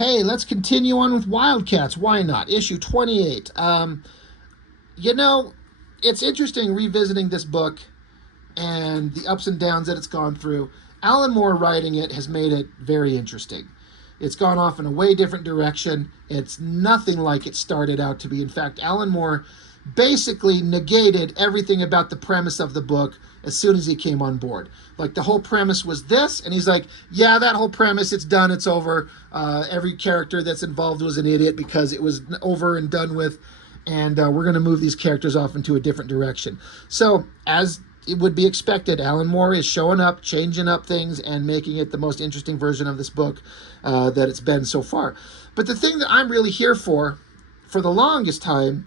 Hey, let's continue on with Wildcats. Why not? Issue 28. You know, it's interesting revisiting this book and the ups and downs that it's gone through. Alan Moore writing it has made it very interesting. It's gone off in a way different direction. It's nothing like it started out to be. In fact, Alan Moore basically negated everything about the premise of the book as soon as he came on board. Like, the whole premise was this, and he's like, yeah, that whole premise, it's done, it's over. Every character that's involved was an idiot because it was over and done with, and we're going to move these characters off into a different direction. So, as it would be expected, Alan Moore is showing up, changing up things, and making it the most interesting version of this book that it's been so far. But the thing that I'm really here for the longest time,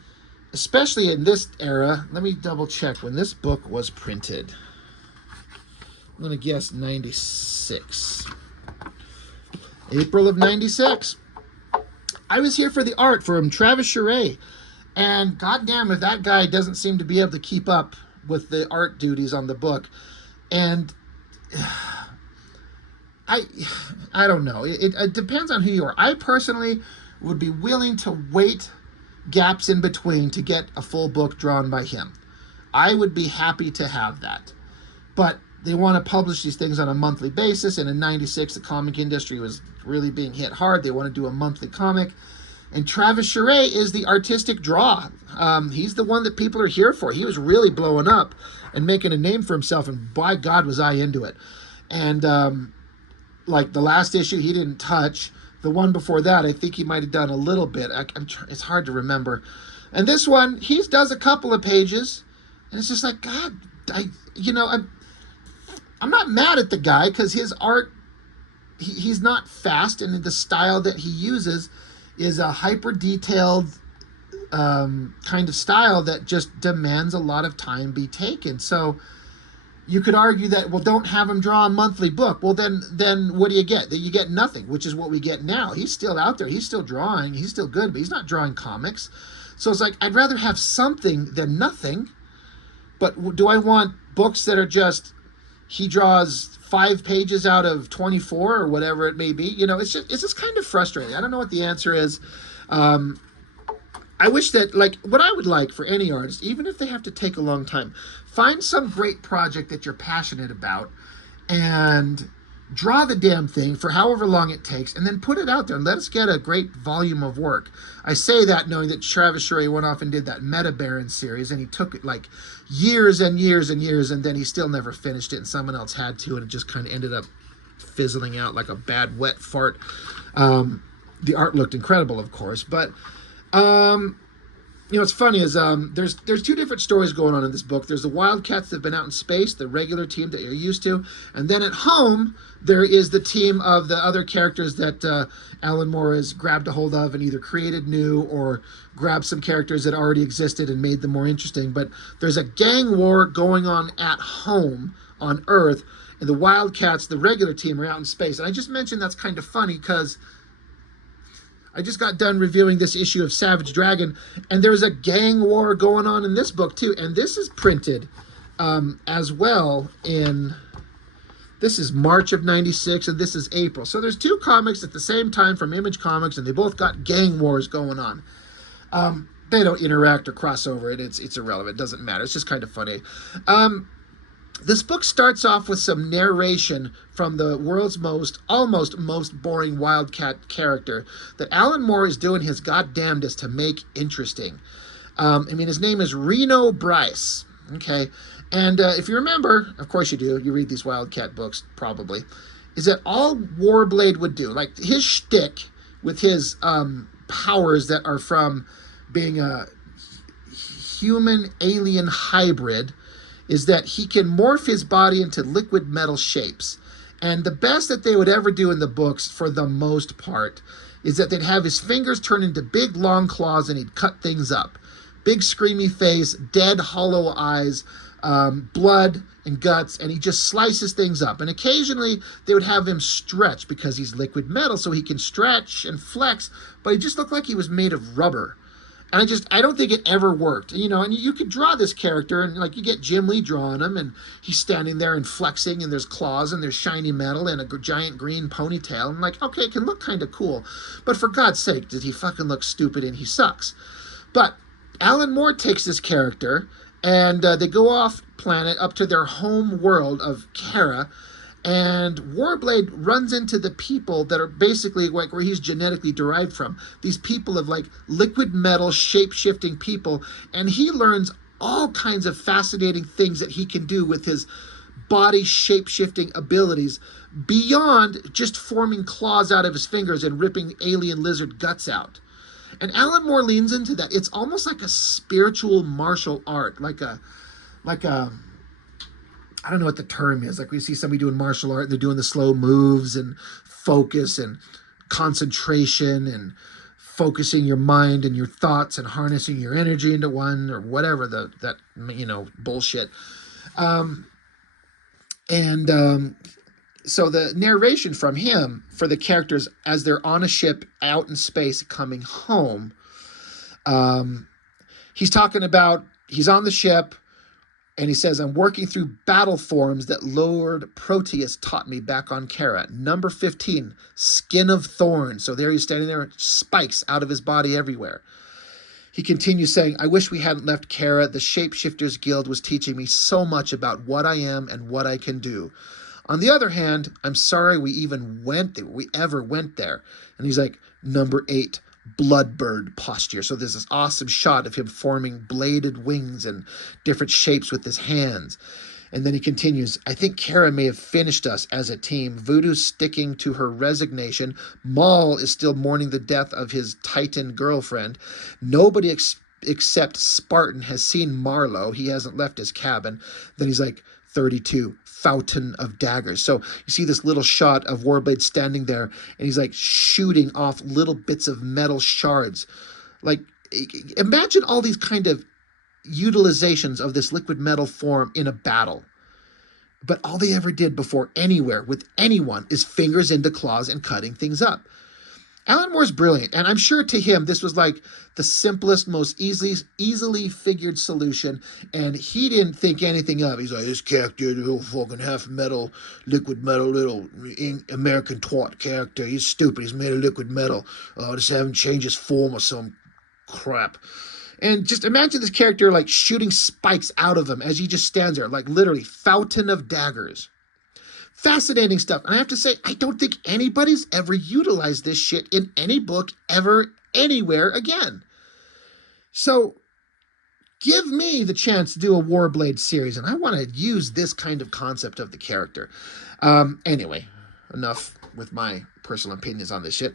especially in this era, let me double check when this book was printed. I'm going to guess 96. April of 96. I was here for the art from Travis Charest. And goddamn if that guy doesn't seem to be able to keep up with the art duties on the book. And I don't know. It depends on who you are. I personally would be willing to wait gaps in between to get a full book drawn by him. I would be happy to have that. But they want to publish these things on a monthly basis, and in 96 the comic industry was really being hit hard. They want to do a monthly comic, and Travis Charest is the artistic draw. He's the one that people are here for. He was really blowing up and making a name for himself, and by God was I into it. And like the last issue he didn't touch. The one before that, I think he might have done a little bit. It's hard to remember. And this one, he does a couple of pages, and it's just like, God, I'm not mad at the guy because his art, he's not fast, and the style that he uses is a hyper-detailed kind of style that just demands a lot of time be taken. So you could argue that, well, don't have him draw a monthly book. Well, then what do you get? You get nothing, which is what we get now. He's still out there. He's still drawing. He's still good, but he's not drawing comics. So it's like, I'd rather have something than nothing. But do I want books that are just, he draws 5 pages out of 24 or whatever it may be? You know, it's just kind of frustrating. I don't know what the answer is. I wish that, like, what I would like for any artist, even if they have to take a long time, find some great project that you're passionate about and draw the damn thing for however long it takes, and then put it out there and let us get a great volume of work. I say that knowing that Travis Charest went off and did that Meta Baron series, and he took it like years and years and years, and then he still never finished it, and someone else had to, and it just kind of ended up fizzling out like a bad wet fart. The art looked incredible, of course, but you know, what's funny is there's 2 different stories going on in this book. There's the Wildcats that have been out in space, the regular team that you're used to, and then at home there is the team of the other characters that Alan Moore has grabbed a hold of and either created new or grabbed some characters that already existed and made them more interesting. But there's a gang war going on at home on Earth, and the Wildcats, the regular team, are out in space. And I just mentioned that's kind of funny because I just got done reviewing this issue of Savage Dragon, and there's a gang war going on in this book too. And this is printed as well in, this is March of 96, and this is April. So there's 2 comics at the same time from Image Comics, and they both got gang wars going on. They don't interact or cross over. It's irrelevant. It doesn't matter. It's just kind of funny. This book starts off with some narration from the world's almost most boring Wildcat character that Alan Moore is doing his goddamnedest to make interesting. I mean, his name is Reno Bryce, okay? And if you remember, of course you do, you read these Wildcat books probably, is that all Warblade would do, like his shtick with his powers that are from being a human-alien hybrid, is that he can morph his body into liquid metal shapes. And the best that they would ever do in the books, for the most part, is that they'd have his fingers turn into big long claws and he'd cut things up. Big screamy face, dead hollow eyes, blood and guts, and he just slices things up. And occasionally they would have him stretch because he's liquid metal, so he can stretch and flex, but he just looked like he was made of rubber. And I don't think it ever worked. You know, and you could draw this character, and like you get Jim Lee drawing him, and he's standing there and flexing, and there's claws, and there's shiny metal, and a giant green ponytail. And like, okay, it can look kind of cool, but for God's sake, did he fucking look stupid? And he sucks. But Alan Moore takes this character, and they go off planet up to their home world of Kara, and Warblade runs into the people that are basically like where he's genetically derived from. These people of like liquid metal, shape-shifting people, and he learns all kinds of fascinating things that he can do with his body shape-shifting abilities beyond just forming claws out of his fingers and ripping alien lizard guts out. And Alan Moore leans into that. It's almost like a spiritual martial art, like a I don't know what the term is. Like we see somebody doing martial art and they're doing the slow moves and focus and concentration and focusing your mind and your thoughts and harnessing your energy into one, or whatever that bullshit. So the narration from him for the characters as they're on a ship out in space coming home, he's talking about he's on the ship. And he says, I'm working through battle forms that Lord Proteus taught me back on Kara. Number 15, Skin of Thorns. So there he's standing there, spikes out of his body everywhere. He continues saying, I wish we hadn't left Kara. The Shapeshifters Guild was teaching me so much about what I am and what I can do. On the other hand, I'm sorry we ever went there. And he's like, number 8, Bloodbird posture. So there's this awesome shot of him forming bladed wings and different shapes with his hands. And then he continues, I think Kara may have finished us as a team. Voodoo's sticking to her resignation. Maul is still mourning the death of his Titan girlfriend. Nobody except Spartan has seen Marlowe. He hasn't left his cabin. Then he's like, 32, Fountain of Daggers. So you see this little shot of Warblade standing there, and he's like shooting off little bits of metal shards. Like, imagine all these kind of utilizations of this liquid metal form in a battle. But all they ever did before anywhere with anyone is fingers into claws and cutting things up. Alan Moore's brilliant, and I'm sure to him this was like the simplest, most easily figured solution, and he didn't think anything of it. He's like, this character, little fucking half metal, liquid metal, little American twat character. He's stupid. He's made of liquid metal. Just have him change his form or some crap. And just imagine this character like shooting spikes out of him as he just stands there, like literally Fountain of Daggers. Fascinating stuff. And I have to say, I don't think anybody's ever utilized this shit in any book ever, anywhere again. So give me the chance to do a Warblade series, and I want to use this kind of concept of the character. Anyway, enough with my personal opinions on this shit.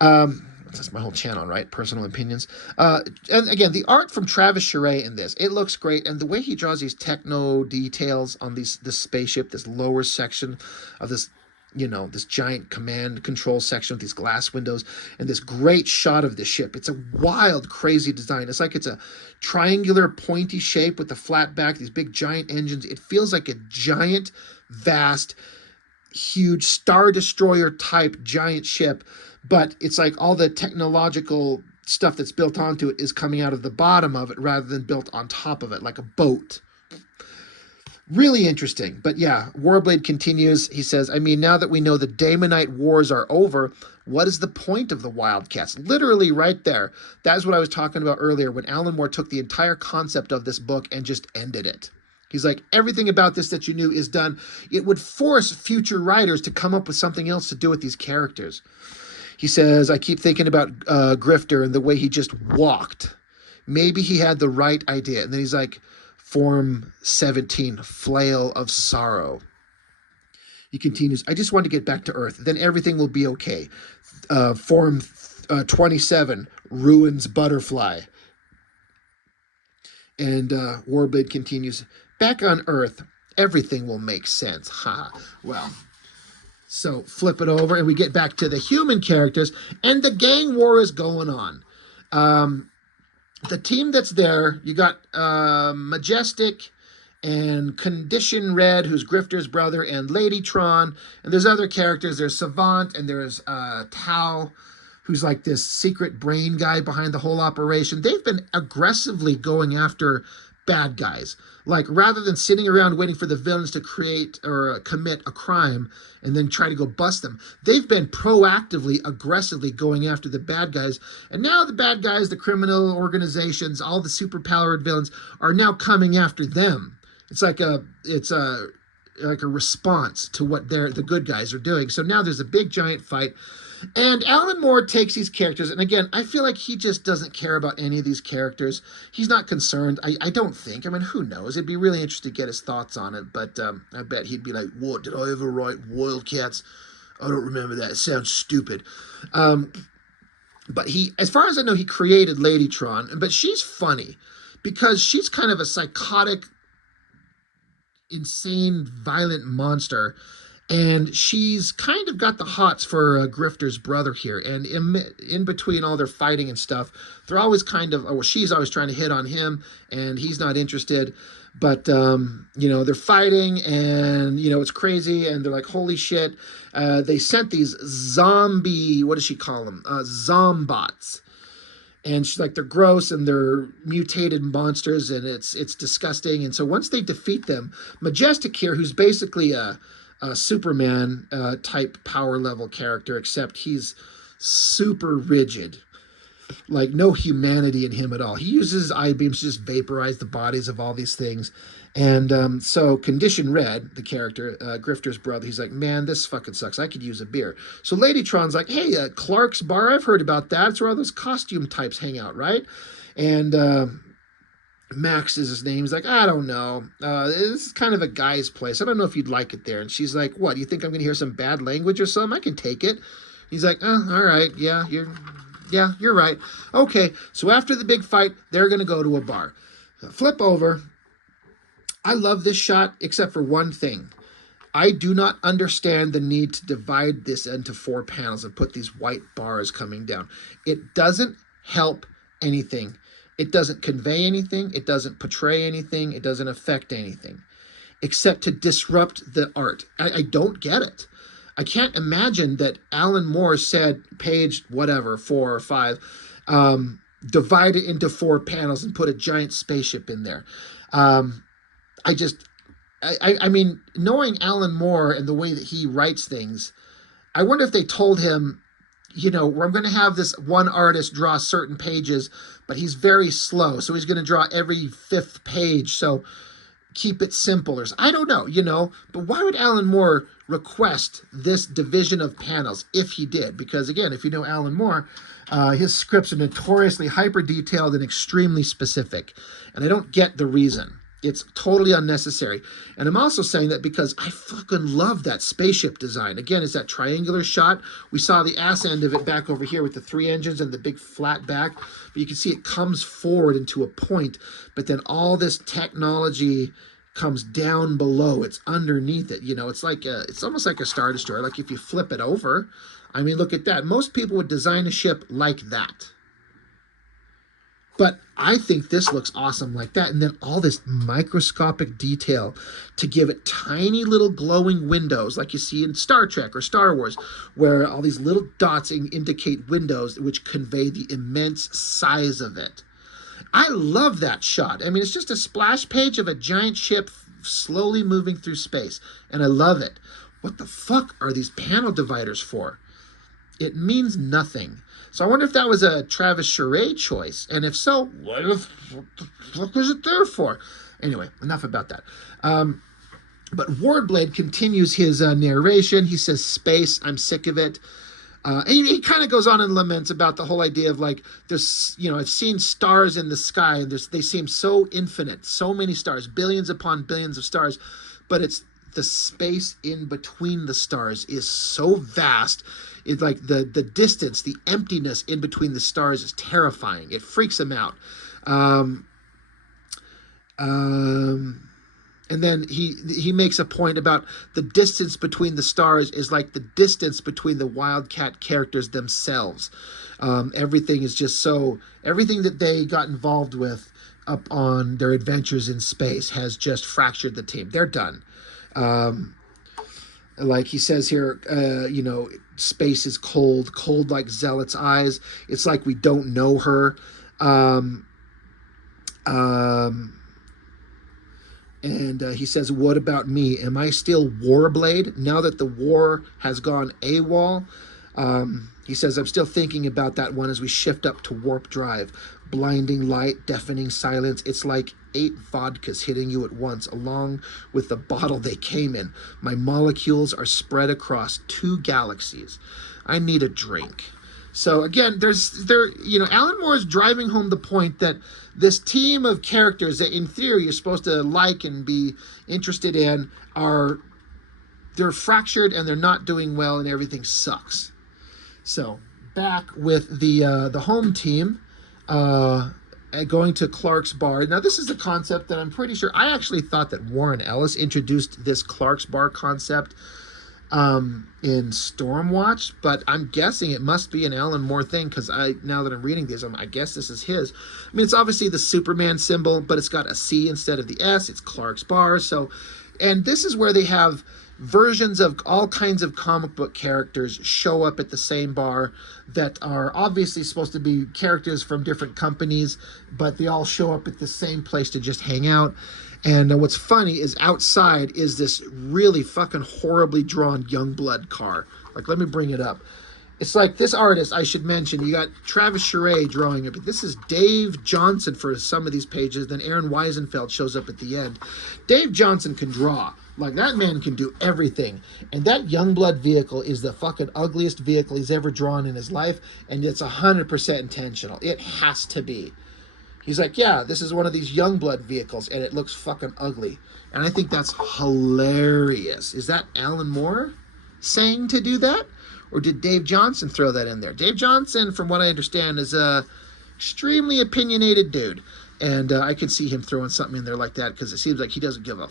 That's my whole channel, right? Personal opinions. And again, the art from Travis Charest in this, it looks great. And the way he draws these techno details on this spaceship, this lower section of this, this giant command control section with these glass windows and this great shot of the ship. It's a wild, crazy design. It's like it's a triangular, pointy shape with the flat back, these big giant engines. It feels like a giant, vast, huge Star Destroyer type giant ship. But it's like all the technological stuff that's built onto it is coming out of the bottom of it rather than built on top of it, like a boat. Really interesting. But yeah, Warblade continues. He says, now that we know the Daemonite wars are over, what is the point of the Wildcats? Literally right there. That's what I was talking about earlier when Alan Moore took the entire concept of this book and just ended it. He's like, everything about this that you knew is done. It would force future writers to come up with something else to do with these characters. He says, I keep thinking about Grifter and the way he just walked. Maybe he had the right idea. And then he's like, Form 17, Flail of Sorrow. He continues, I just want to get back to Earth. Then everything will be okay. Form 27, Ruins Butterfly. And Warblade continues, back on Earth, everything will make sense. Ha. Well. So flip it over and we get back to the human characters, and the gang war is going on. The team that's there, you got Majestic and Condition Red, who's Grifter's brother, and Ladytron. And there's other characters. There's Savant and there's Tau, who's like this secret brain guy behind the whole operation. They've been aggressively going after bad guys. Like, rather than sitting around waiting for the villains to create or commit a crime and then try to go bust them, they've been proactively, aggressively going after the bad guys. And now the bad guys, the criminal organizations, all the superpowered villains are now coming after them. It's like a response to what the good guys are doing. So now there's a big giant fight. And Alan Moore takes these characters, and again, I feel like he just doesn't care about any of these characters. He's not concerned. I don't think. I mean, who knows? It'd be really interesting to get his thoughts on it, but I bet he'd be like, what, did I ever write Wildcats? I don't remember that. It sounds stupid. But he, as far as I know, he created Ladytron, but she's funny because she's kind of a psychotic, insane, violent monster. And she's kind of got the hots for Grifter's brother here. And in between all their fighting and stuff, they're always kind of, well, she's always trying to hit on him, and he's not interested. But, they're fighting, and, it's crazy, and they're like, holy shit. They sent these zombie, what does she call them? Zombots. And she's like, they're gross, and they're mutated monsters, and it's disgusting. And so once they defeat them, Majestic here, who's basically a Superman type power level character, except he's super rigid, like no humanity in him at all. He uses I-beams to just vaporize the bodies of all these things. And so Condition Red, the character, Grifter's brother, he's like, man, this fucking sucks. I could use a beer. So Ladytron's like, hey, Clark's Bar, I've heard about that. It's where all those costume types hang out, right? And Max is his name. He's like, I don't know. This is kind of a guy's place. I don't know if you'd like it there. And she's like, what, you think I'm going to hear some bad language or something? I can take it. He's like, oh, all right. Yeah, you're right. Okay. So after the big fight, they're going to go to a bar. Flip over. I love this shot, except for one thing. I do not understand the need to divide this into 4 panels and put these white bars coming down. It doesn't help anything. It doesn't convey anything. It doesn't portray anything. It doesn't affect anything, except to disrupt the art. I don't get it. I can't imagine that Alan Moore said, page whatever, 4 or 5, divide it into 4 panels and put a giant spaceship in there. I mean, knowing Alan Moore and the way that he writes things, I wonder if they told him, we're going to have this one artist draw certain pages, but he's very slow, so he's going to draw every 5th page, so keep it simple. I don't know, but why would Alan Moore request this division of panels if he did? Because, again, if you know Alan Moore, his scripts are notoriously hyper-detailed and extremely specific, and I don't get the reason. It's totally unnecessary. And I'm also saying that because I fucking love that spaceship design. Again, it's that triangular shot. We saw the ass end of it back over here with the 3 engines and the big flat back. But you can see it comes forward into a point. But then all this technology comes down below. It's underneath it. It's like it's almost like a Star Destroyer. Like if you flip it over, I mean, look at that. Most people would design a ship like that. But I think this looks awesome like that. And then all this microscopic detail to give it tiny little glowing windows like you see in Star Trek or Star Wars, where all these little dots indicate windows which convey the immense size of it. I love that shot. I mean, it's just a splash page of a giant ship slowly moving through space. And I love it. What the fuck are these panel dividers for? It means nothing. So I wonder if that was a Travis Charest choice. And if so, what the fuck was it there for? Anyway, enough about that. But Warblade continues his narration. He says, space, I'm sick of it. And he kind of goes on and laments about the whole idea of like, there's, I've seen stars in the sky and they seem so infinite, so many stars, billions upon billions of stars, but it's the space in between the stars is so vast. It's like the distance, the emptiness in between the stars is terrifying. It freaks him out. And then he makes a point about the distance between the stars is like the distance between the Wildcat characters themselves. Everything is just everything that they got involved with up on their adventures in space has just fractured the team. They're done. Like he says here, you know, space is cold, cold like Zealot's eyes. It's like we don't know her. Um, um, and he says, "What about me? Am I still Warblade now that the war has gone AWOL?" He says, "I'm still thinking about that one as we shift up to warp drive. Blinding light, deafening silence. It's like 8 vodkas hitting you at once, along with the bottle they came in. My molecules are spread across 2 galaxies. I need a drink." So again, you know, Alan Moore is driving home the point that this team of characters that in theory you're supposed to like and be interested in they're fractured and they're not doing well and everything sucks. So back with the home team, going to Clark's bar. Now this is a concept that I'm pretty sure I actually thought that Warren Ellis introduced this Clark's bar concept in Stormwatch, but I'm guessing it must be an Alan Moore thing because now that I'm reading these, I guess this is his. I mean, it's obviously the Superman symbol, but it's got a C instead of the S. It's Clark's bar. So, and this is where they have versions of all kinds of comic book characters show up at the same bar that are obviously supposed to be characters from different companies, but they all show up at the same place to just hang out. And what's funny is outside is this really fucking horribly drawn Youngblood car. Like, let me bring it up. It's like this artist, I should mention, you got Travis Charest drawing it, but this is Dave Johnson for some of these pages. Then Aaron Weisenfeld shows up at the end. Dave Johnson can draw. Like, that man can do everything. And that Youngblood vehicle is the fucking ugliest vehicle he's ever drawn in his life, and it's 100% intentional. It has to be. He's like, yeah, this is one of these Youngblood vehicles, and it looks fucking ugly. And I think that's hilarious. Is that Alan Moore saying to do that? Or did Dave Johnson throw that in there? Dave Johnson, from what I understand, is a extremely opinionated dude. And I can see him throwing something in there like that because it seems like he doesn't give a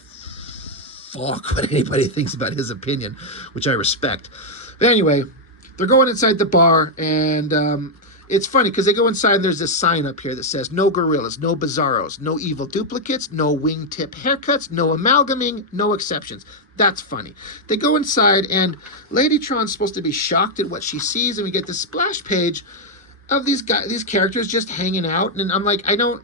fuck what anybody thinks about his opinion, which I respect. But anyway, they're going inside the bar, and it's funny because they go inside and there's this sign up here that says no gorillas, no bizarros, no evil duplicates, no wingtip haircuts, no amalgaming, no exceptions. That's funny. They go inside and Ladytron's supposed to be shocked at what she sees, and we get this splash page of these characters just hanging out, and I'm like, I don't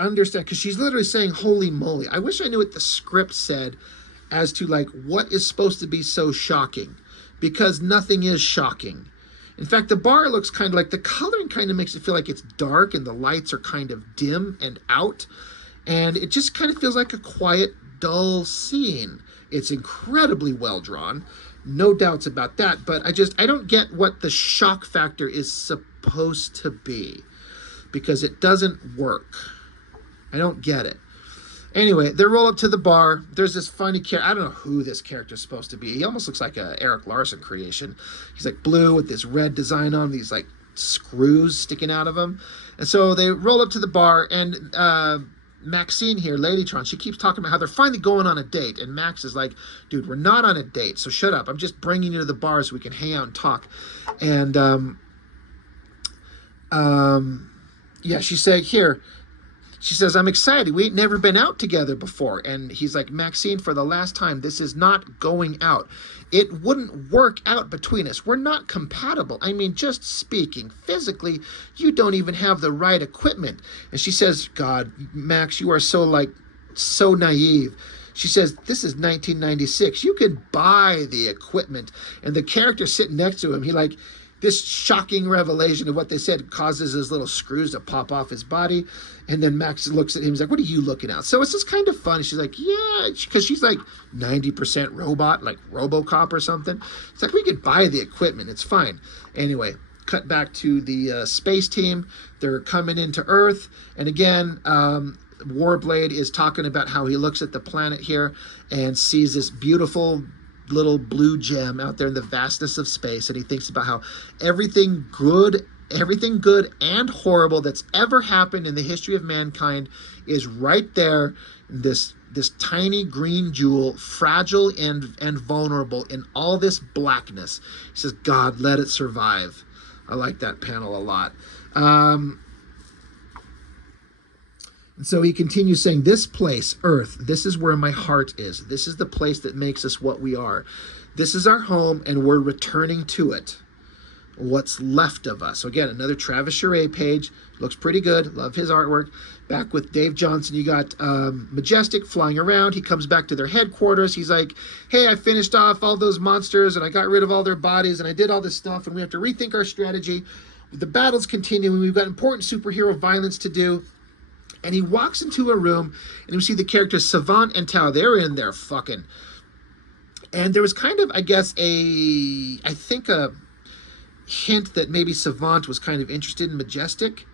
understand, because she's literally saying holy moly. I wish I knew what the script said as to like what is supposed to be so shocking, because nothing is shocking. In fact, the bar looks kind of like, the coloring kind of makes it feel like it's dark and the lights are kind of dim and out. And it just kind of feels like a quiet, dull scene. It's incredibly well drawn. No doubts about that. But I don't get what the shock factor is supposed to be, because it doesn't work. I don't get it. Anyway, they roll up to the bar. There's this funny character. I don't know who this character's supposed to be. He almost looks like a Eric Larson creation. He's like blue with this red design on, these like screws sticking out of him. And so they roll up to the bar, and Maxine here, Ladytron, she keeps talking about how they're finally going on a date. And Max is like, dude, we're not on a date, so shut up. I'm just bringing you to the bar so we can hang out and talk. And yeah, she's saying here, she says, I'm excited. We ain't never been out together before. And he's like, Maxine, for the last time, this is not going out. It wouldn't work out between us. We're not compatible. I mean, just speaking, physically, you don't even have the right equipment. And she says, God, Max, you are so naive. She says, this is 1996. You can buy the equipment. And the character sitting next to him, this shocking revelation of what they said causes his little screws to pop off his body. And then Max looks at him, he's like, what are you looking at? So it's just kind of fun. She's like, yeah, because she's like 90% robot, like RoboCop or something. It's like, we could buy the equipment. It's fine. Anyway, cut back to the space team. They're coming into Earth. And again, Warblade is talking about how he looks at the planet here and sees this beautiful little blue gem out there in the vastness of space, and he thinks about how everything good and horrible that's ever happened in the history of mankind is right there, this tiny green jewel, fragile and vulnerable in all this blackness. He says, God, let it survive. I like that panel a lot. And so he continues saying, this place, Earth, this is where my heart is. This is the place that makes us what we are. This is our home, and we're returning to it. What's left of us. So again, another Travis Charest page. Looks pretty good. Love his artwork. Back with Dave Johnson, you got Majestic flying around. He comes back to their headquarters. He's like, hey, I finished off all those monsters, and I got rid of all their bodies, and I did all this stuff, and we have to rethink our strategy. The battle's continuing. We've got important superhero violence to do. And he walks into a room, and you see the characters Savant and Tao. They're in there fucking. And there was kind of, I guess, a hint that maybe Savant was kind of interested in Majestic,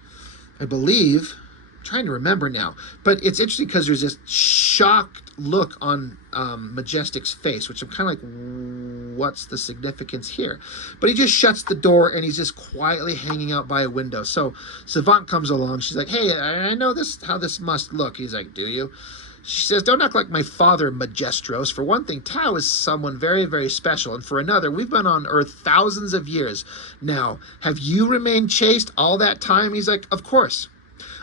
I believe. I'm trying to remember now. But it's interesting because there's this shocked look on Majestic's face, which I'm kind of like, what's the significance here? But he just shuts the door, and he's just quietly hanging out by a window. So Savant comes along. She's like, hey, I know how this must look. He's like, do you? She says, don't act like my father, Majestros. For one thing, Tao is someone very, very special. And for another, we've been on Earth thousands of years. Now, have you remained chaste all that time? He's like, of course.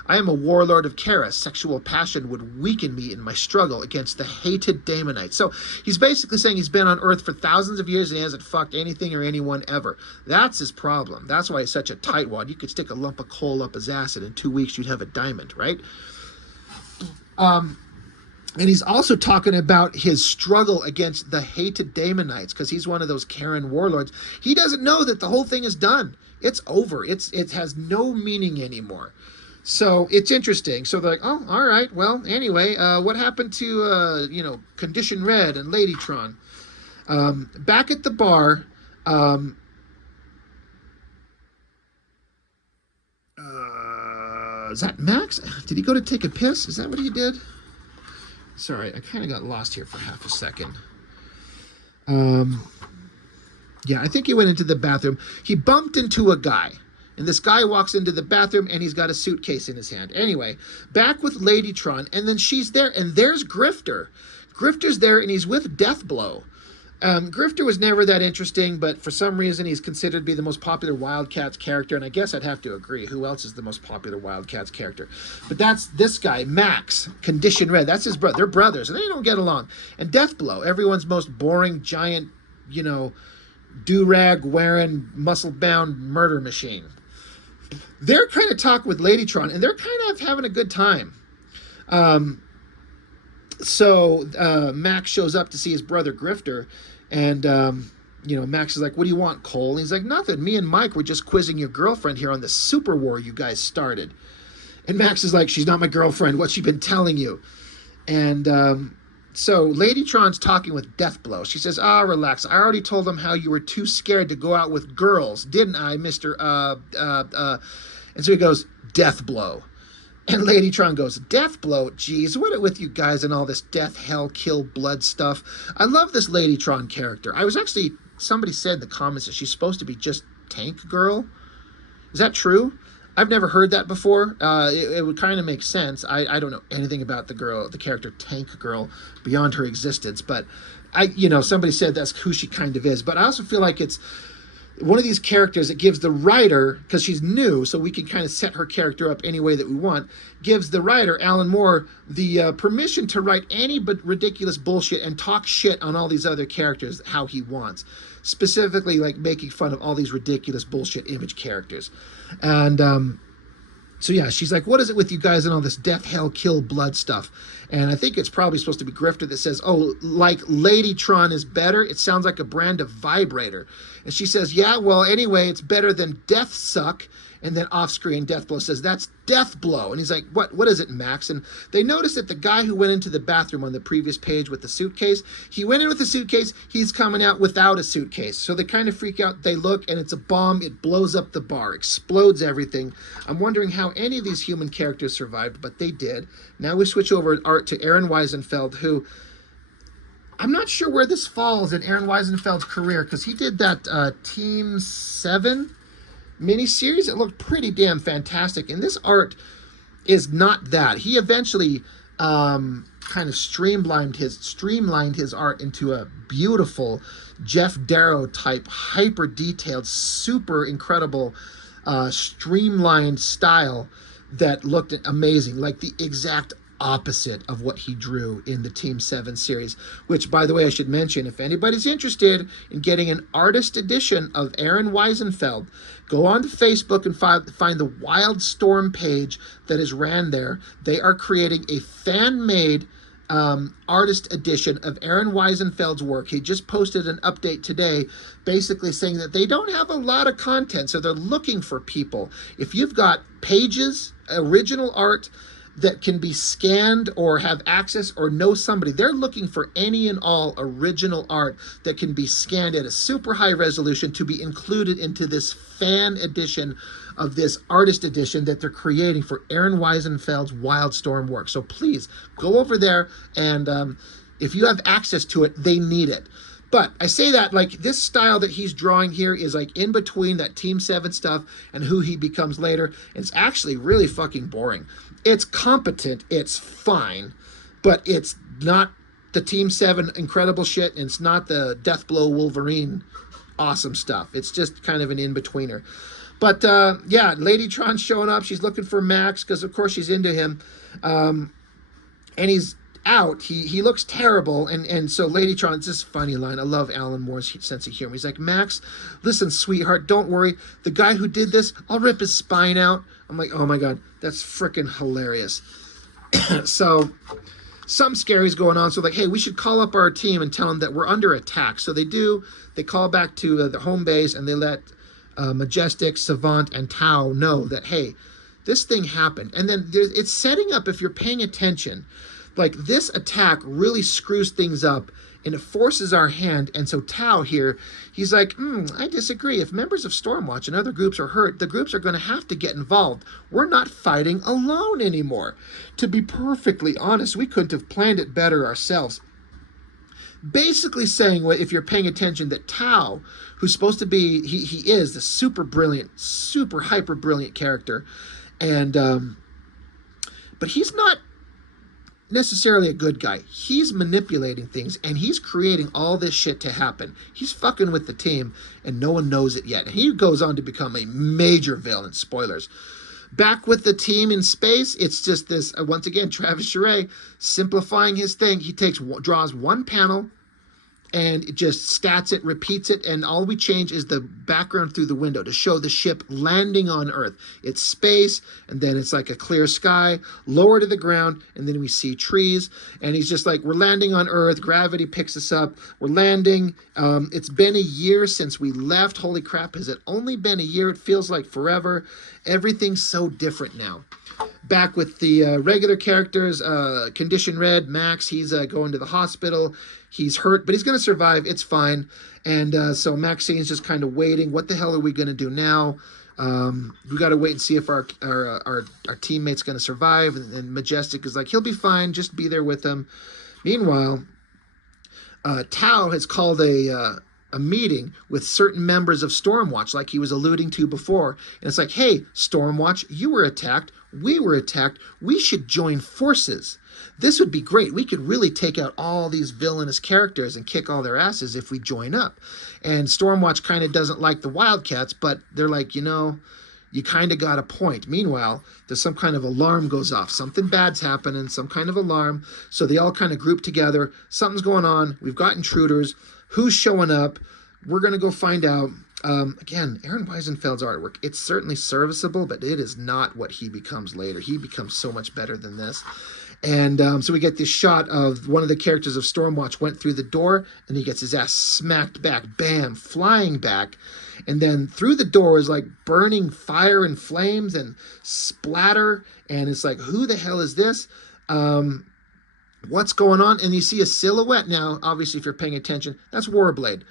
I am a warlord of Kara. Sexual passion would weaken me in my struggle against the hated Daemonites. So he's basically saying he's been on Earth for thousands of years and he hasn't fucked anything or anyone ever. That's his problem. That's why he's such a tightwad. You could stick a lump of coal up his ass and in 2 weeks you'd have a diamond, right? And he's also talking about his struggle against the hated Daemonites, because he's one of those Karen warlords. He doesn't know that the whole thing is done. It's over. It has no meaning anymore. So it's interesting. So they're like, oh, all right. Well, anyway, what happened to, Condition Red and Ladytron? Back at the bar, is that Max? Did he go to take a piss? Is that what he did? Sorry, I kind of got lost here for half a second. Yeah, I think he went into the bathroom. He bumped into a guy. And this guy walks into the bathroom, and he's got a suitcase in his hand. Anyway, back with Ladytron, and then she's there, and there's Grifter. Grifter's there, and he's with Deathblow. Grifter was never that interesting, but for some reason he's considered to be the most popular Wildcats character, and I guess I'd have to agree. Who else is the most popular Wildcats character? But that's this guy, Max, Condition Red. That's his brother. They're brothers, and they don't get along. And Deathblow, everyone's most boring, giant, do-rag wearing, muscle-bound murder machine. They're kind of talking with Ladytron, and they're kind of having a good time. So Max shows up to see his brother Grifter, and Max is like, what do you want, Cole? And he's like, nothing. Me and Mike were just quizzing your girlfriend here on the super war you guys started. And Max is like, she's not my girlfriend. What's she been telling you? And so Ladytron's talking with Deathblow. She says, relax. I already told him how you were too scared to go out with girls, didn't I, Mr. And so he goes, Deathblow. And Ladytron goes, Deathblow? Geez, what with you guys and all this death, hell, kill, blood stuff? I love this Ladytron character. Somebody said in the comments that she's supposed to be just Tank Girl. Is that true? I've never heard that before. It would kind of make sense. I don't know anything about the character Tank Girl beyond her existence, but somebody said that's who she kind of is. But I also feel like it's one of these characters that gives the writer, because she's new, so we can kind of set her character up any way that we want, gives the writer, Alan Moore, the permission to write any but ridiculous bullshit and talk shit on all these other characters how he wants. Specifically, like, making fun of all these ridiculous bullshit Image characters. And so yeah, she's like, what is it with you guys and all this death, hell, kill, blood stuff? And I think it's probably supposed to be Grifter that says, oh, like Ladytron is better? It sounds like a brand of vibrator. And she says, yeah, well, anyway, it's better than Death Suck. And then off-screen, Deathblow says, that's Deathblow. And he's like, what is it, Max? And they notice that the guy who went into the bathroom on the previous page with the suitcase, he went in with the suitcase, he's coming out without a suitcase. So they kind of freak out. They look, and it's a bomb. It blows up the bar, explodes everything. I'm wondering how any of these human characters survived, but they did. Now we switch over art to Aaron Weisenfeld, who I'm not sure where this falls in Aaron Weisenfeld's career, because he did that Team 7 miniseries. It looked pretty damn fantastic, and this art is not that. He eventually kind of streamlined his art into a beautiful Jeff Darrow type, hyper detailed, super incredible streamlined style that looked amazing, like the exact opposite of what he drew in the Team 7 series, which, by the way, I should mention, if anybody's interested in getting an artist edition of Aaron Weisenfeld, go on to Facebook and find the Wildstorm page that is ran there. They are creating a fan-made artist edition of Aaron Weisenfeld's work. He just posted an update today basically saying that they don't have a lot of content, so they're looking for people. If you've got pages, original art that can be scanned or have access or know somebody, they're looking for any and all original art that can be scanned at a super high resolution to be included into this fan edition of this artist edition that they're creating for Aaron Weisenfeld's Wildstorm work. So please go over there, and if you have access to it, they need it. But I say that, like, this style that he's drawing here is like in between that Team 7 stuff and who he becomes later. It's actually really fucking boring. It's competent, it's fine, but it's not the Team 7 incredible shit, and it's not the Deathblow Wolverine awesome stuff. It's just kind of an in-betweener. But yeah, Lady Tron's showing up. She's looking for Max because, of course, she's into him. And he's out. He looks terrible. And so Lady Tron, it's this funny line. I love Alan Moore's sense of humor. He's like, Max, listen, sweetheart, don't worry. The guy who did this, I'll rip his spine out. I'm like, oh, my God, that's freaking hilarious. So something scary's going on. So like, hey, we should call up our team and tell them that we're under attack. So they do. They call back to the home base, and they let Majestic, Savant, and Tau know that, hey, this thing happened. And then it's setting up, if you're paying attention, like this attack really screws things up, and it forces our hand. And so Tau here, he's like, I disagree. If members of Stormwatch and other groups are hurt, the groups are going to have to get involved. We're not fighting alone anymore. To be perfectly honest, we couldn't have planned it better ourselves. Basically saying, well, if you're paying attention, that Tau, who's supposed to be, he is the super brilliant, super hyper brilliant character, and but he's not necessarily a good guy. He's manipulating things, and he's creating all this shit to happen. He's fucking with the team, and no one knows it yet. And he goes on to become a major villain. Spoilers. Back with the team in space, it's just this, once again, Travis Charest simplifying his thing. He draws one panel, and it just stats it, repeats it, and all we change is the background through the window to show the ship landing on Earth. It's space, and then it's like a clear sky, lower to the ground, and then we see trees, and he's just like, we're landing on Earth, gravity picks us up, we're landing, it's been a year since we left, holy crap, has it only been a year? It feels like forever. Everything's so different now. Back with the regular characters, Condition Red, Max, he's going to the hospital. He's hurt, but he's going to survive. It's fine. And so Maxine's just kind of waiting. What the hell are we going to do now? We got to wait and see if our teammate's going to survive. And Majestic is like, he'll be fine. Just be there with him. Meanwhile, Tau has called a meeting with certain members of Stormwatch, like he was alluding to before. And it's like, hey, Stormwatch, you were attacked. We were attacked. We should join forces. This would be great. We could really take out all these villainous characters and kick all their asses if we join up. And Stormwatch kind of doesn't like the Wildcats, but they're like, you know, you kind of got a point. Meanwhile, there's some kind of alarm goes off. Something bad's happening, some kind of alarm. So they all kind of group together. Something's going on. We've got intruders. Who's showing up? We're going to go find out. Again, Aaron Weisenfeld's artwork, it's certainly serviceable, but it is not what he becomes later. He becomes so much better than this. And so we get this shot of one of the characters of Stormwatch went through the door, and he gets his ass smacked back, bam, flying back. And then through the door is like burning fire and flames and splatter. And it's like, who the hell is this? What's going on? And you see a silhouette now. Obviously, if you're paying attention, that's Warblade.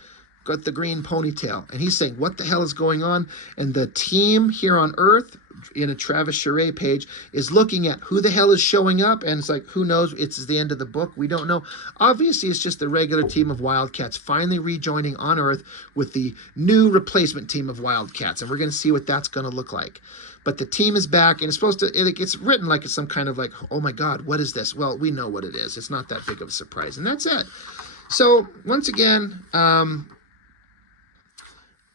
Got the green ponytail. And he's saying, what the hell is going on? And the team here on Earth, in a Travis Charest page, is looking at who the hell is showing up. And it's like, who knows? It's the end of the book. We don't know. Obviously, it's just the regular team of Wildcats finally rejoining on Earth with the new replacement team of Wildcats. And we're going to see what that's going to look like. But the team is back, and it's supposed to, it's written like it's some kind of like, oh my God, what is this? Well, we know what it is. It's not that big of a surprise. And that's it. So, once again,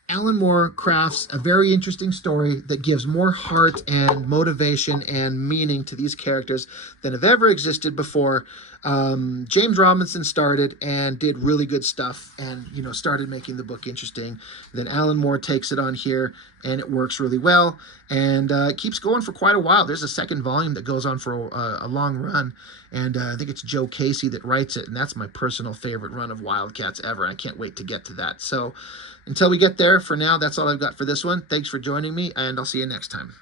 Alan Moore crafts a very interesting story that gives more heart and motivation and meaning to these characters than have ever existed before. James Robinson started and did really good stuff, and started making the book interesting. Then Alan Moore takes it on here, and it works really well, and it keeps going for quite a while. There's a second volume that goes on for a long run, and I think it's Joe Casey that writes it, and that's my personal favorite run of Wildcats ever. I can't wait to get to that. So until we get there, for now, that's all I've got for this one. Thanks for joining me, and I'll see you next time.